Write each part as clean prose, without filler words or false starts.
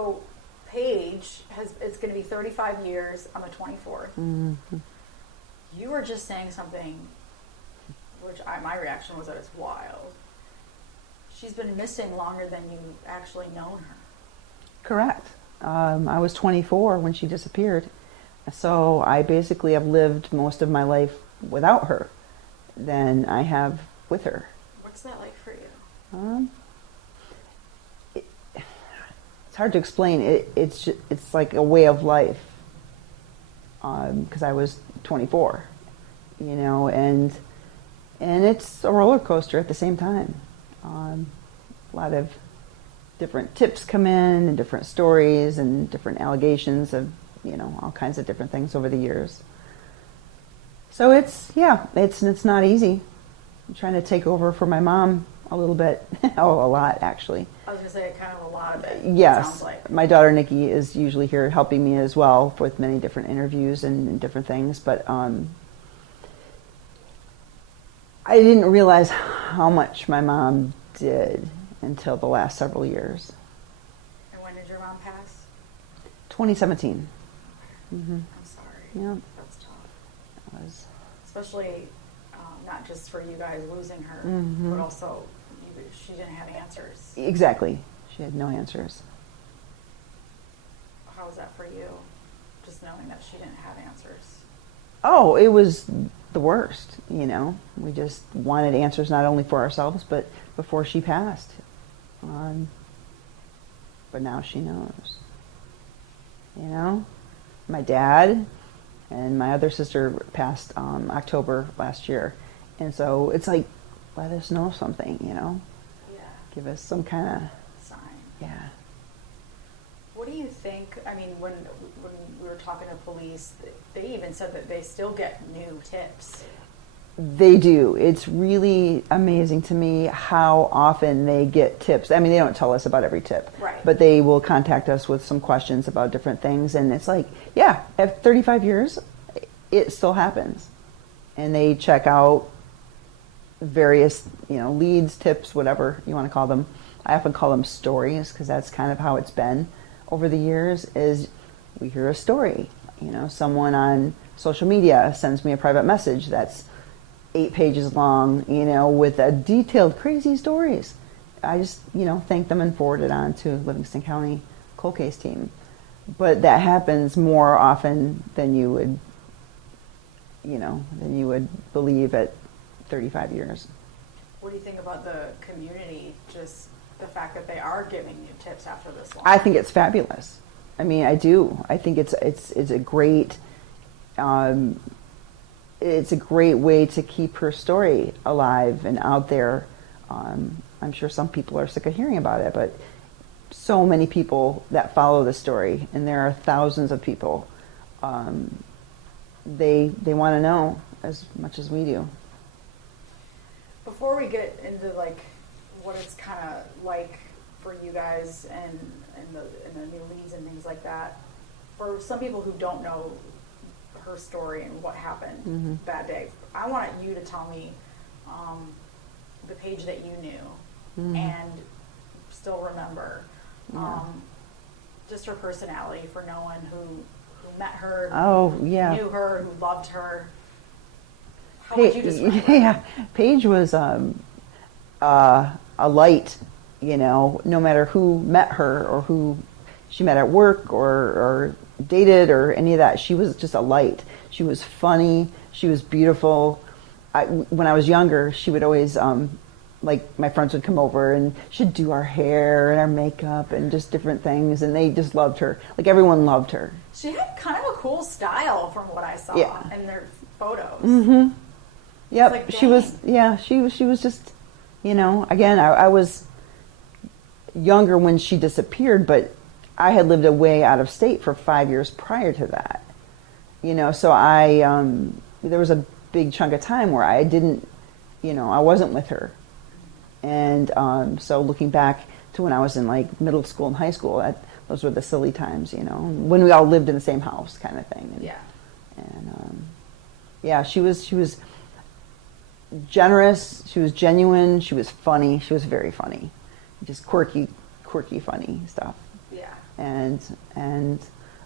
So Paige it's going to be 35 years on the 24th. Mm-hmm. You were just saying something, which my reaction was that it's wild. She's been missing longer than you've actually known her. Correct. I was 24 when she disappeared. So I basically have lived most of my life without her than I have with her. What's that like for you? It's hard to explain. It's like a way of life. Because I was 24, and it's a roller coaster at the same time. A lot of different tips come in and different stories and different allegations of, all kinds of different things over the years. So it's not easy. I'm trying to take over for my mom a little bit. A lot, actually. I was going to say kind of a lot of it. Yes. It sounds like. My daughter Nikki is usually here helping me as well with many different interviews and different things. But I didn't realize how much my mom did until the last several years. And when did your mom pass? 2017. Mm-hmm. I'm sorry. Yeah. That's tough. It was. Especially not just for you guys losing her, Mm-hmm. but also she didn't have answers. Exactly. She had no answers. How was that for you? Just knowing that she didn't have answers. Oh, it was the worst, We just wanted answers not only for ourselves, but before she passed. But now she knows. My dad and my other sister passed October last year. And so it's like, let us know something, Yeah. Give us some kind of sign. Yeah. What do you think? I mean, when we were talking to police, they even said that they still get new tips. They do. It's really amazing to me how often they get tips. I mean, they don't tell us about every tip. Right. But they will contact us with some questions about different things. And it's like, yeah, at 35 years, it still happens. And they check out various, leads, tips, whatever you want to call them. I often call them stories because that's kind of how it's been over the years is we hear a story. Someone on social media sends me a private message that's 8 pages long, with a detailed, crazy stories. I just, thank them and forward it on to Livingston County cold case team. But that happens more often than you would believe at 35 years. What do you think about the community, just the fact that they are giving you tips after this long? I think it's fabulous. I mean, I do. I think it's a great it's a great way to keep her story alive and out there. I'm sure some people are sick of hearing about it, but so many people that follow the story, and there are thousands of people. They want to know as much as we do. Before we get into what it's kind of like for you guys and the new leads and things like that, for some people who don't know her story and what happened Mm-hmm. that day, I want you to tell me the Paige that you knew Mm-hmm. and still remember. Yeah. Just her personality, for no one who met her, Oh, who yeah. knew her, who loved her. How would you describe her? Yeah, Paige was a light, no matter who met her or who she met at work or dated or any of that. She was just a light. She was funny. She was beautiful. When I was younger, she would always, my friends would come over and she'd do our hair and our makeup and just different things, and they just loved her. Like, everyone loved her. She had kind of a cool style from what I saw in their photos. Mm-hmm. Yep, Like, she was. Yeah, she was just. Again, I was younger when she disappeared, but I had lived away out of state for 5 years prior to that. So there was a big chunk of time where I didn't, I wasn't with her, and so looking back to when I was in middle school and high school, those were the silly times, when we all lived in the same house, kind of thing. And she was generous, she was genuine, she was funny, she was very funny. Just quirky funny stuff. Yeah. And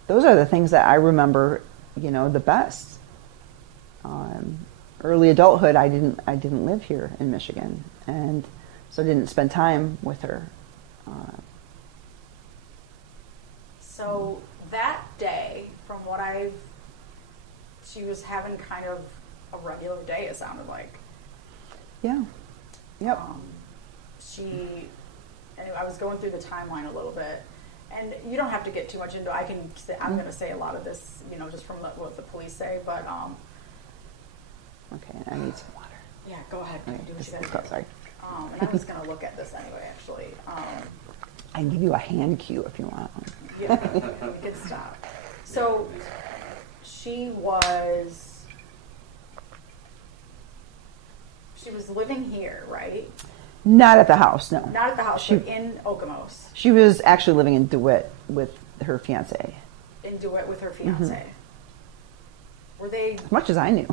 those are the things that I remember, the best. Early adulthood, I didn't live here in Michigan, and so I didn't spend time with her. So that day, from what she was having kind of a regular day, it sounded like. Yeah. Yep. Anyway, I was going through the timeline a little bit, and you don't have to get too much into it. I'm going to say a lot of this, just from what the police say, but. Okay, I need some water. Yeah, go ahead. Okay, Do what you gotta do. sorry. And I was going to look at this anyway, actually. I can give you a hand cue if you want. Yeah, good stuff. So she was living here, right? Not at the house, no. Not at the house, but in Okemos. She was actually living in DeWitt with her fiance. In DeWitt with her fiance. Mm-hmm. Were they? As much as I knew.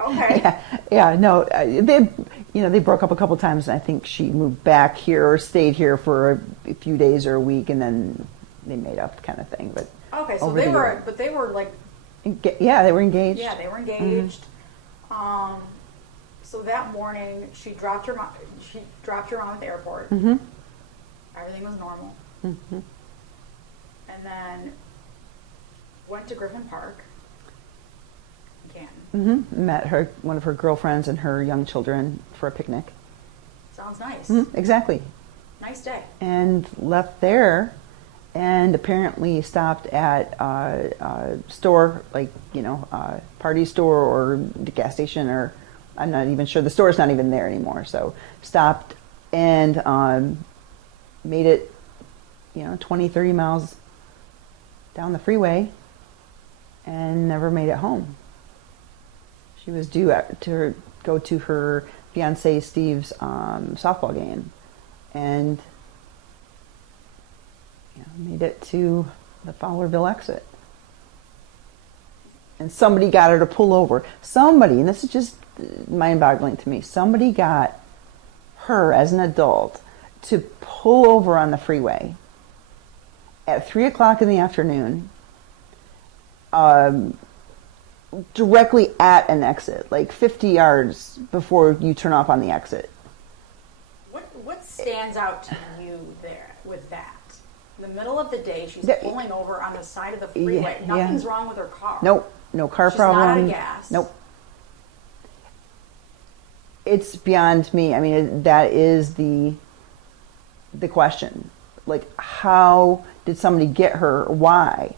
Okay. Yeah. No, they broke up a couple times, and I think she moved back here or stayed here for a few days or a week, and then they made up, kind of thing. But okay, so they were like. Yeah, they were engaged. Yeah, they were engaged. Mm-hmm. So that morning, she dropped her mom. She dropped her mom at the airport. Mm-hmm. Everything was normal. Mm-hmm. And then went to Griffin Park. Mm-hmm. Met one of her girlfriends and her young children for a picnic. Sounds nice. Mm-hmm. Exactly. Nice day. And left there, and apparently stopped at a store, like party store or the gas station, or I'm not even sure. The store's not even there anymore. So stopped and made it, 20, 30 miles down the freeway, and never made it home. She was due to go to her fiancé Steve's softball game, and made it to the Fowlerville exit. And somebody got her to pull over. Somebody, and this is just mind-boggling to me, somebody got her as an adult to pull over on the freeway at 3 o'clock in the afternoon, directly at an exit, like 50 yards before you turn off on the exit. What stands out to you there with that? In the middle of the day, she's pulling over on the side of the freeway. Yeah, Nothing's wrong with her car. Nope, no car she's problem. She's not out of gas. Nope. It's beyond me. I mean, that is the question. Like, how did somebody get her? Why?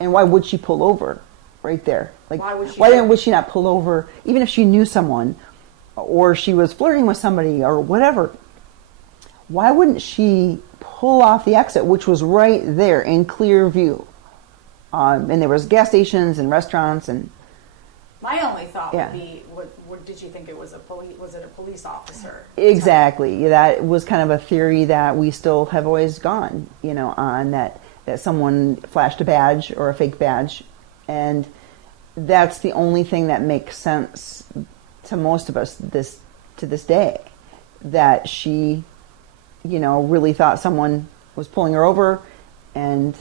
And why would she pull over right there? Like, why would she not pull over, even if she knew someone, or she was flirting with somebody, or whatever? Why wouldn't she pull off the exit, which was right there in clear view? And there was gas stations and restaurants and. My only thought would be, what did you think it was? Was it a police officer? Exactly. That was kind of a theory that we still have always gone, on that someone flashed a badge or a fake badge, and that's the only thing that makes sense to most of us to this day, that she, really thought someone was pulling her over, and,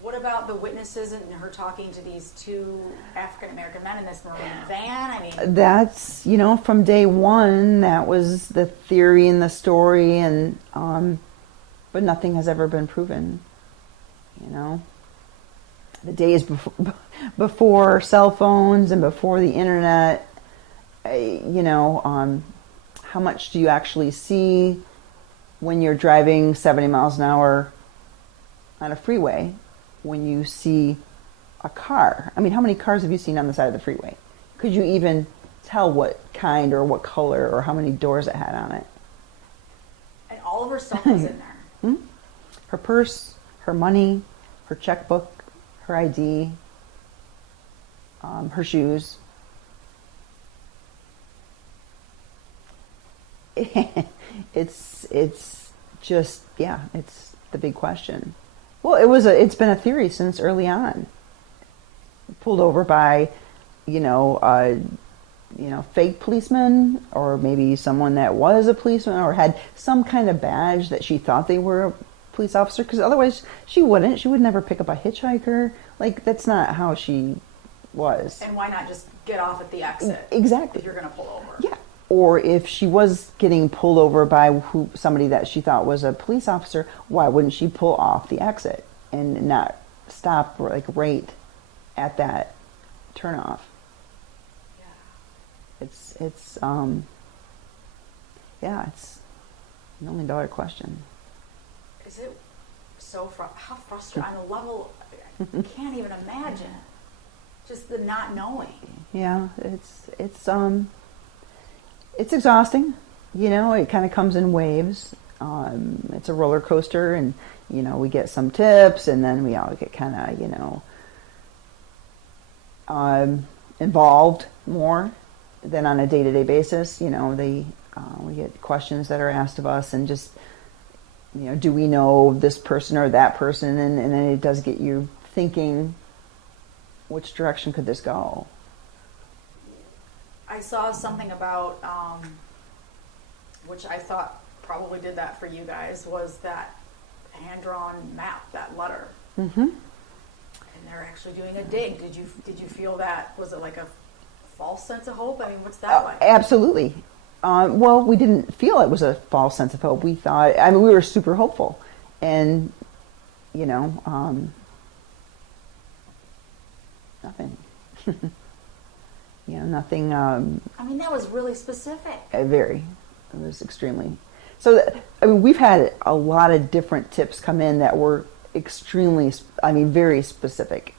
What about the witnesses and her talking to these two African-American men in this maroon van? I mean, that's, from day one, that was the theory and the story, and but nothing has ever been proven. The days before cell phones and before the internet, how much do you actually see when you're driving 70 miles an hour on a freeway? When you see a car, I mean, how many cars have you seen on the side of the freeway? Could you even tell what kind or what color or how many doors it had on it? And all of her stuff was in there. Her purse, her money, her checkbook, her ID, her shoes. It's just, it's the big question. Well, it's been a theory since early on. Pulled over by, fake policeman, or maybe someone that was a policeman or had some kind of badge that she thought they were a police officer, because otherwise she would never pick up a hitchhiker. Like, that's not how she was. And why not just get off at the exit? Exactly. If you're going to pull over. Yeah. Or if she was getting pulled over by somebody that she thought was a police officer, why wouldn't she pull off the exit and not stop like right at that turnoff? Yeah. It's a $1 million question. Is it so how frustrating on a level I can't even imagine. Just the not knowing. Yeah, it's exhausting. It kind of comes in waves. It's a roller coaster, and we get some tips, and then we all get kind of involved more than on a day-to-day basis. We get questions that are asked of us, and just do we know this person or that person, and then it does get you thinking, which direction could this go? I saw something about, which I thought probably did that for you guys, was that hand-drawn map, that letter. Mm-hmm. And they're actually doing a dig. Did you feel that? Was it like a false sense of hope? I mean, what's that like? Absolutely. Well, we didn't feel it was a false sense of hope. We thought, we were super hopeful. And, nothing. Nothing. That was really specific. Very. It was extremely. So, we've had a lot of different tips come in that were extremely, very specific.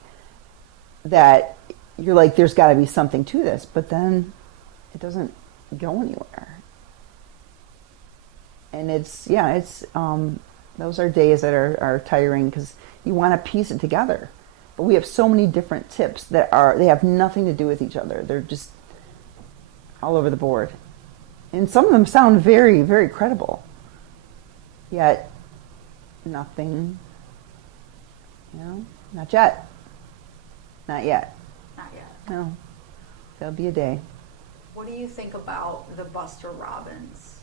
That you're like, there's got to be something to this, but then it doesn't go anywhere. And those are days that are tiring, because you want to piece it together. But we have so many different tips that they have nothing to do with each other. They're just all over the board. And some of them sound very, very credible. Yet, nothing, not yet. Not yet. Not yet. No. There'll be a day. What do you think about the Buster Robbins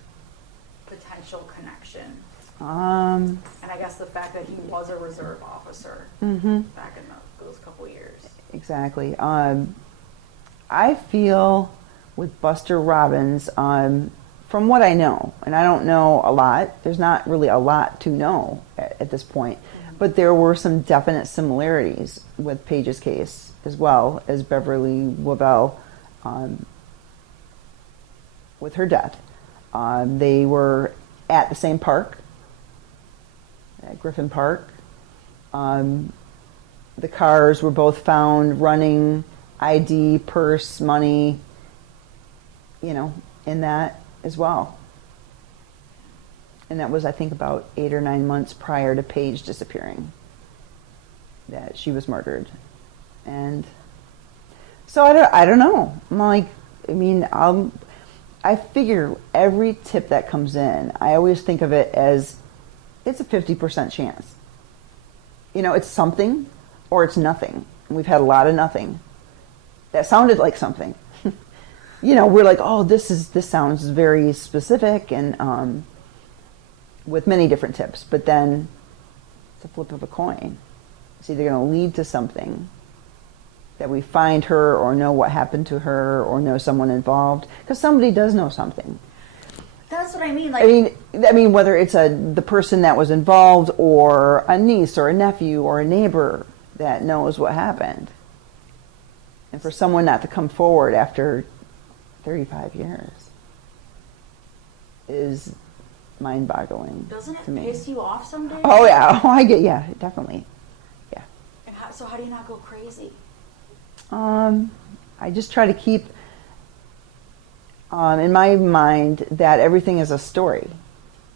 potential connection? And I guess the fact that he was a reserve officer back in those couple years. Exactly. I feel with Buster Robbins, from what I know, and I don't know a lot, there's not really a lot to know at this point, but there were some definite similarities with Paige's case, as well as Beverly Wabell with her death. They were at the same park, at Griffin Park. The cars were both found running, ID, purse, money, in that as well. And that was, I think, about 8 or 9 months prior to Paige disappearing, that she was murdered. And so I don't know. I figure every tip that comes in, I always think of it as it's a 50% chance. It's something or it's nothing. And we've had a lot of nothing that sounded like something. We're like, oh, this sounds very specific, and with many different tips. But then it's a flip of a coin. It's either going to lead to something that we find her, or know what happened to her, or know someone involved, because somebody does know something. That's what I mean. Whether it's the person that was involved, or a niece, or a nephew, or a neighbor that knows what happened, and for someone not to come forward after 35 years is mind-boggling. Doesn't it to me. piss you off some days? Oh yeah, definitely, yeah. And so how do you not go crazy? I just try to keep in my mind that everything is a story,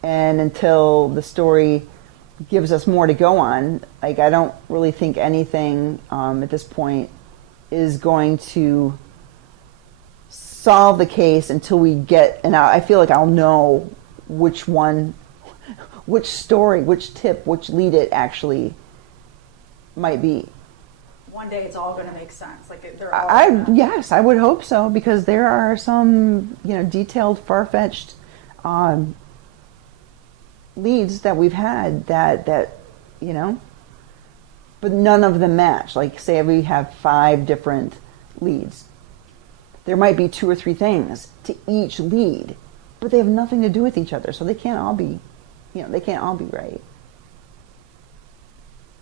and until the story gives us more to go on, I don't really think anything at this point is going to solve the case until we get, and I feel like I'll know which story, which tip, which lead it actually might be. one day it's all going to make sense. Like they're all Yes, I would hope so, because there are some, detailed, far-fetched leads that we've had that but none of them match. Like, say we have 5 different leads. There might be 2 or 3 things to each lead, but they have nothing to do with each other. So they can't all be, they can't all be right.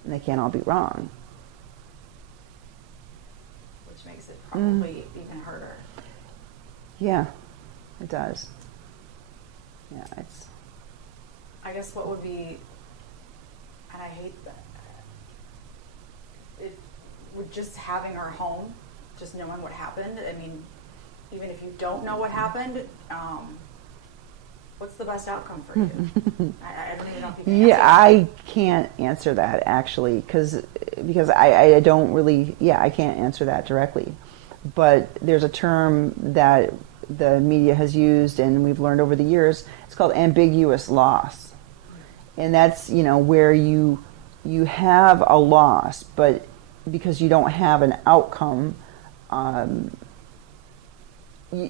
And they can't all be wrong. Which makes it probably even harder. Yeah, it does. Yeah, I guess what would be, and I hate that, it would just having her home, just knowing what happened. I mean, even if you don't know what happened, what's the best outcome for you? I don't even know if you can answer that. I can't answer that, actually, because I don't really, I can't answer that directly. But there's a term that the media has used and we've learned over the years. It's called ambiguous loss. And that's, where you have a loss, but because you don't have an outcome, you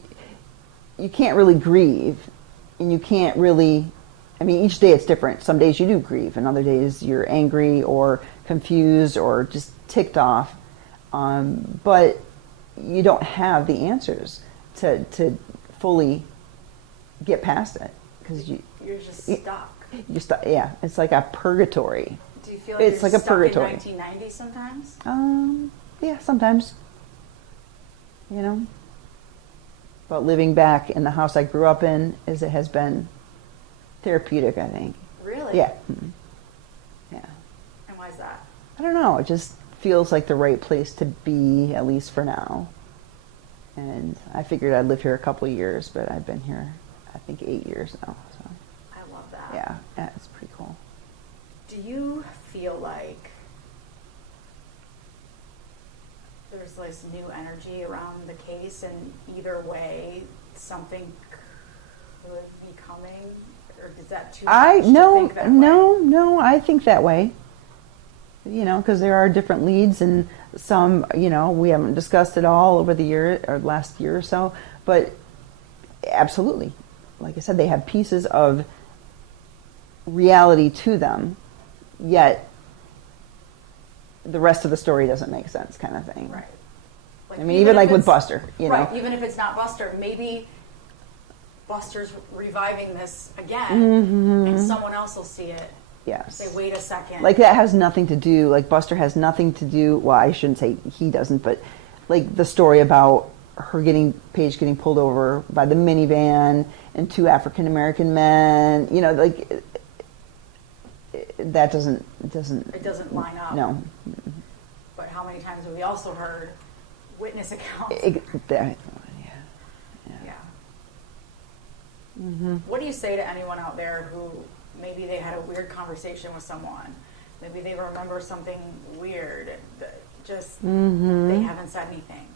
can't really grieve, and you can't really, each day it's different. Some days you do grieve, and other days you're angry or confused or just ticked off. But you don't have the answers to fully get past it, because you're just stuck. You're stuck. Yeah, it's like a purgatory. Do you feel like it's you're like a stuck purgatory. in 1990 sometimes? Yeah, sometimes. But living back in the house I grew up in, it has been therapeutic, I think. Really? Yeah. Mm-hmm. Yeah. And why is that? I don't know. It just feels like the right place to be, at least for now. And I figured I'd live here a couple of years, but I've been here, I think, 8 years now. So. I love that. Yeah, it's pretty cool. Do you feel like there's this new energy around the case, and either way, something could be coming, or is that too much to think that way? No, I think that way. Because there are different leads, and some, we haven't discussed it all over the year or last year or so, but absolutely. Like I said, they have pieces of reality to them, yet the rest of the story doesn't make sense, kind of thing. Right. Like, even like with Buster, Right, even if it's not Buster, maybe Buster's reviving this again, and someone else will see it. Yes. Say, wait a second. Like, that has nothing to do, like, Buster has nothing to do, well, I shouldn't say he doesn't, but like the story about Paige getting pulled over by the minivan and 2 African American men, that doesn't. It doesn't line up. No. But how many times have we also heard witness accounts? Yeah. Mm-hmm. What do you say to anyone out there who maybe they had a weird conversation with someone? Maybe they remember something weird, just they haven't said anything.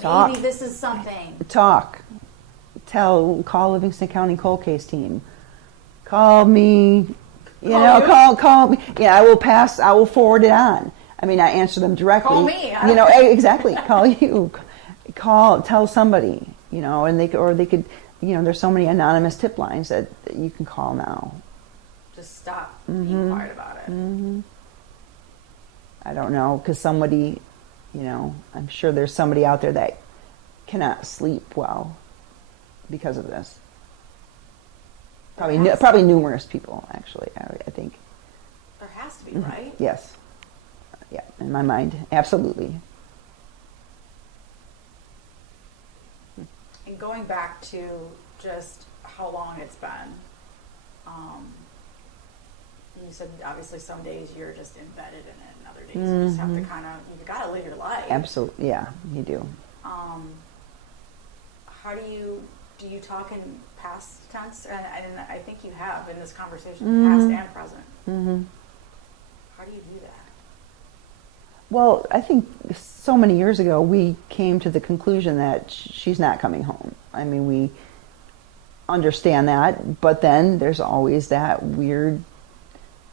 Talk. Maybe this is something. Talk. Call Livingston County cold case team. Call me. Call me. Yeah, I will forward it on. I answer them directly. Call me. Exactly. Call you. Tell somebody. And they could. There's so many anonymous tip lines that you can call now. Just stop being quiet about it. Mm-hmm. I don't know, because somebody, I'm sure there's somebody out there that cannot sleep well because of this. Probably numerous people, actually, I think. There has to be, right? Yes. Yeah, in my mind, absolutely. And going back to just how long it's been, you said obviously some days you're just embedded in it, and other days you just have to you've got to live your life. Absolutely, yeah, you do. How do you talk in past tense? And I think you have in this conversation, past and present. Mm-hmm. How do you do that? Well, I think so many years ago we came to the conclusion that she's not coming home. We understand that, but then there's always that weird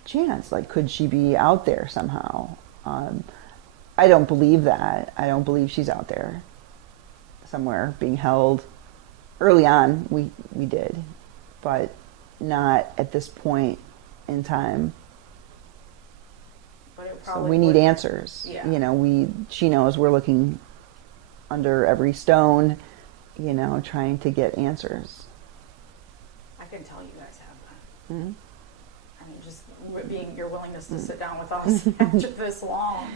chance, like, could she be out there somehow? I don't believe that. I don't believe she's out there somewhere being held. Early on, we did, but not at this point in time. But it So probably we need would- answers. Yeah. You know, she knows we're looking under every stone, you know, trying to get answers. I can tell you guys have that. Mm-hmm. I mean, just being your willingness to sit down with us after this long.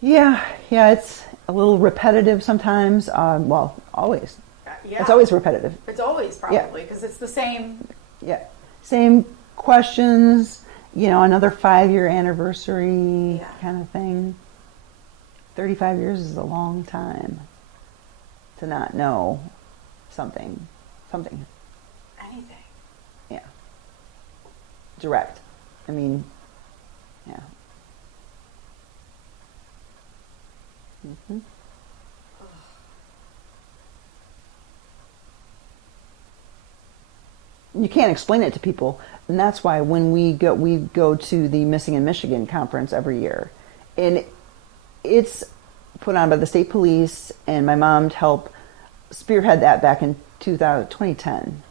Yeah, it's a little repetitive sometimes. Well, always. Yeah. It's always repetitive. It's always probably because it's the same. Yeah. Same questions, you know, another 5-year anniversary kind of thing. 35 years is a long time to not know something. Anything. Yeah. Direct. I mean, yeah. Mm-hmm. You can't explain it to people, and that's why when we go to the Missing in Michigan conference every year, and it's put on by the state police, and my mom helped spearhead that back in 2010.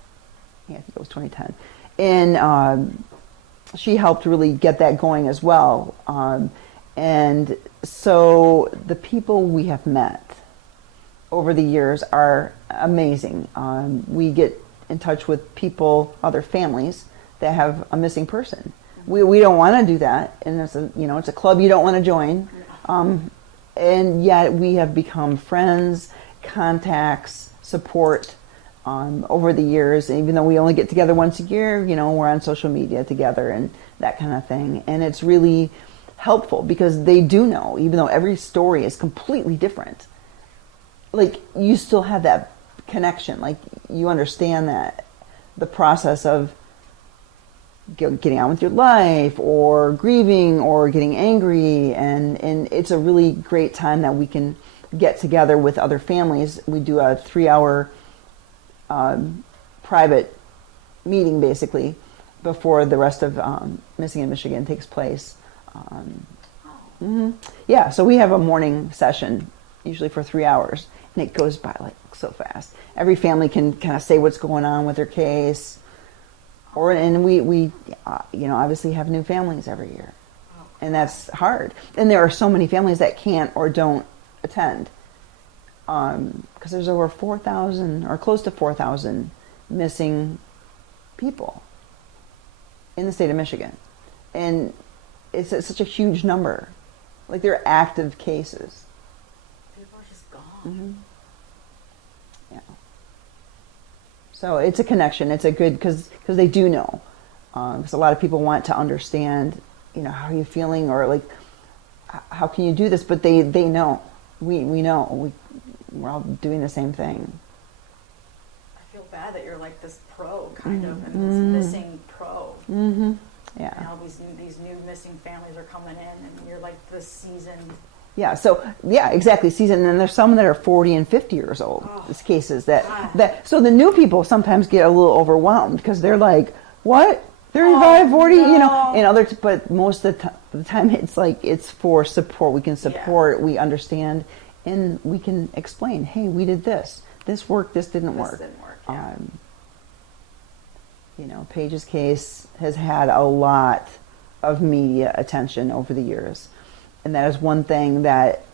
Yeah, I think it was 2010, and she helped really get that going as well. And so the people we have met over the years are amazing. We get in touch with people, other families that have a missing person. We don't want to do that, and it's a club you don't want to join. And yet we have become friends, contacts, support over the years. And even though we only get together once a year, you know, we're on social media together and that kind of thing. And it's really helpful because they do know, even though every story is completely different, like you still have that connection. Like you understand that the process of getting on with your life or grieving or getting angry, and it's a really great time that we can get together with other families. We do a 3-hour private meeting basically before the rest of Missing in Michigan takes place. Yeah, so we have a morning session usually for 3 hours, and it goes by like so fast. Every family can kind of say what's going on with their case, and we obviously have new families every year, and that's hard. And there are so many families that can't or don't attend because there's over 4,000 or close to 4,000 missing people in the state of Michigan, and it's such a huge number. Like they're active cases. People are just gone. Mm-hmm. Yeah. So it's a connection. It's a good because they do know. Because a lot of people want to understand, you know, how are you feeling, or like, how can you do this? But they know. We know. We're all doing the same thing. I feel bad that you're like this pro kind of, and this missing pro. Mm-hmm. Yeah. And all these new missing families are coming in, and you're like the seasoned. Yeah. So yeah, exactly. Season, and there's some that are 40 and 50 years old. Oh, These cases that so the new people sometimes get a little overwhelmed because they're like, what? 35, 40, no. you know, and others. But most of the time, it's like it's for support. We can support. Yeah. We understand, and we can explain. Hey, we did this. This worked. This didn't work. This didn't work. Yeah. You know, Paige's case has had a lot of media attention over the years. And that is one thing that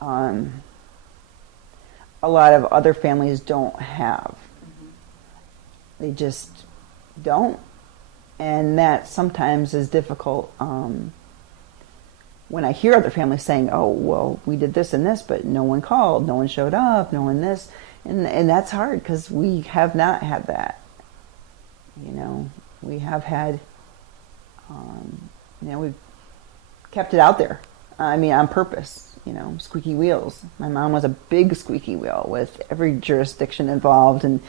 a lot of other families don't have. Mm-hmm. They just don't. And that sometimes is difficult when I hear other families saying, oh, well, we did this and this, but no one called, no one showed up, no one this. And that's hard because we have not had that. You know, we have had, we've kept it out there. I mean, on purpose, you know, squeaky wheels. My mom was a big squeaky wheel with every jurisdiction involved, and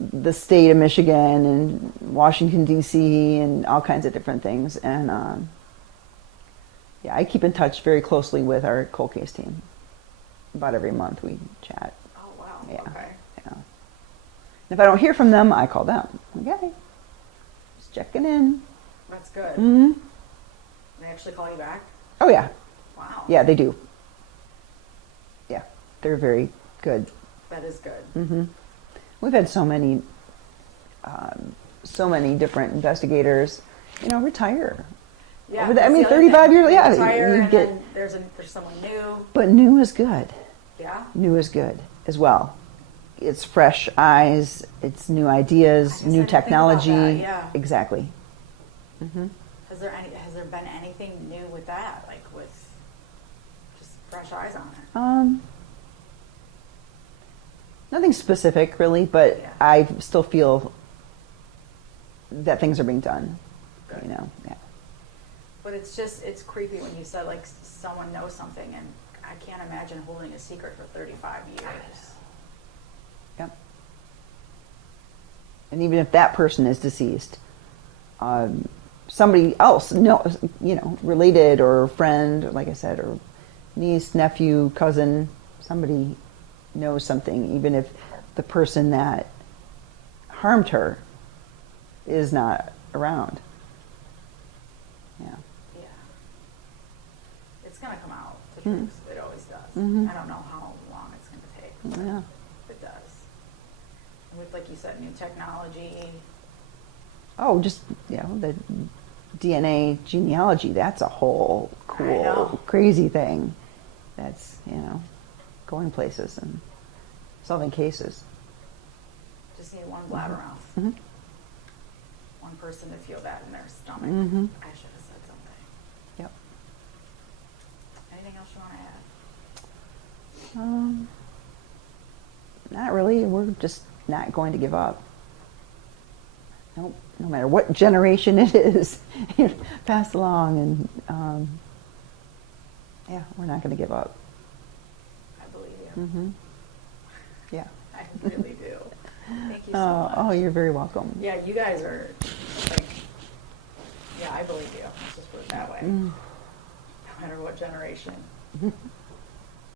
the state of Michigan and Washington, D.C., and all kinds of different things. And, I keep in touch very closely with our cold case team. About every month we chat. Oh, wow. Yeah. Okay. Yeah. And if I don't hear from them, I call them. Okay. Checking in. That's good. Mm-hmm. They actually call you back? Oh yeah, Wow. yeah, they do. Yeah, they're very good. That is good. Hmm. We've had so many different investigators, retire. Yeah. Over the- I that's mean, the other 35 thing. years, yeah, Retire, you and get- then there's someone new. But new is good. Yeah. New is good as well. It's fresh eyes, it's new ideas, I guess I new didn't think about technology. that, yeah. Exactly. Hmm. Has there been anything new with that, like with just fresh eyes on it? Nothing specific really, but Yeah. I still feel that things are being done. Good. Yeah. But it's creepy when you said like someone knows something, and I can't imagine holding a secret for 35 years. Yep. And even if that person is deceased, somebody else knows, related or friend, like I said, or niece, nephew, cousin, somebody knows something, even if the person that harmed her is not around. Yeah. Yeah. It's gonna come out. The Mhm. truth. It always does. Mhm. I don't know how long it's gonna take. But Yeah. it does. And with, like you said, new technology. Oh, just, the DNA genealogy, that's a whole I know. cool, crazy thing. That's, going places and solving cases. Just need one blabbermouth. Hmm. One person to feel that in their stomach. Mhm. I should have said something. Yep. Anything else you want to add? Not really. We're just not going to give up. Nope. No matter what generation it is, pass along, and we're not going to give up. I believe you. Hmm. Yeah. I really do. Thank you so much. Oh, you're very welcome. Yeah, you guys are like, yeah, I believe you. Let's just put it that way. Mm. No matter what generation.